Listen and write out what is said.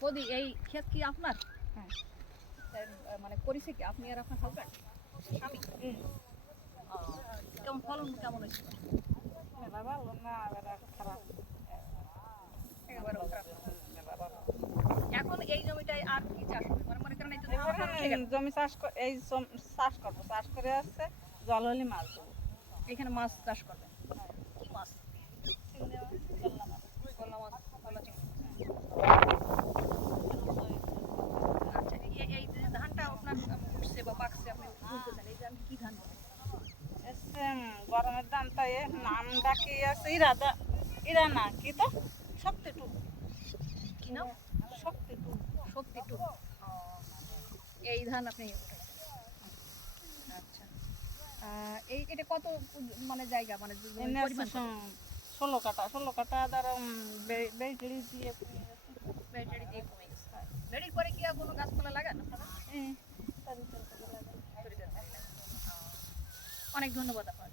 বৌদি এই ক্ষেত কি আপনার? হ্যাঁ। মানে করেছে কি? আপনি আর আপনার হাজব্যান্ড স্বামী? কেমন ফলন কেমন হয়েছে? ভালো না খারাপ। এখন এই জমিটায় আর কি চাষ মানে মনে করেন জমি চাষ এই চাষ করব চাষ করে আসছে জল হলে মাছ দেবো। এখানে মাছ চাষ করবেন? কি মাছ কলা মাছ কলা চিংড়ি আচ্ছা এই- এই যে ধানটা আপনার আহ, উঠছে বা পাকছে আপনি বলতেছেন এই ধান কি ধান গরমের দাম তাই এর নামটা কি আছে ইরা দা- ইরা না কি তো? শক্তি টু কি নাম? শক্তি টু সত্যি টু এই ধান আপনি আচ্ছা। এই এটা কত মানে জায়গা? মানে? ষোলো কাটা ষোলো কাটা ধরো বেড়ি দিয়ে ব্যাটারি দিয়ে অনেক ধন্যবাদ আপনার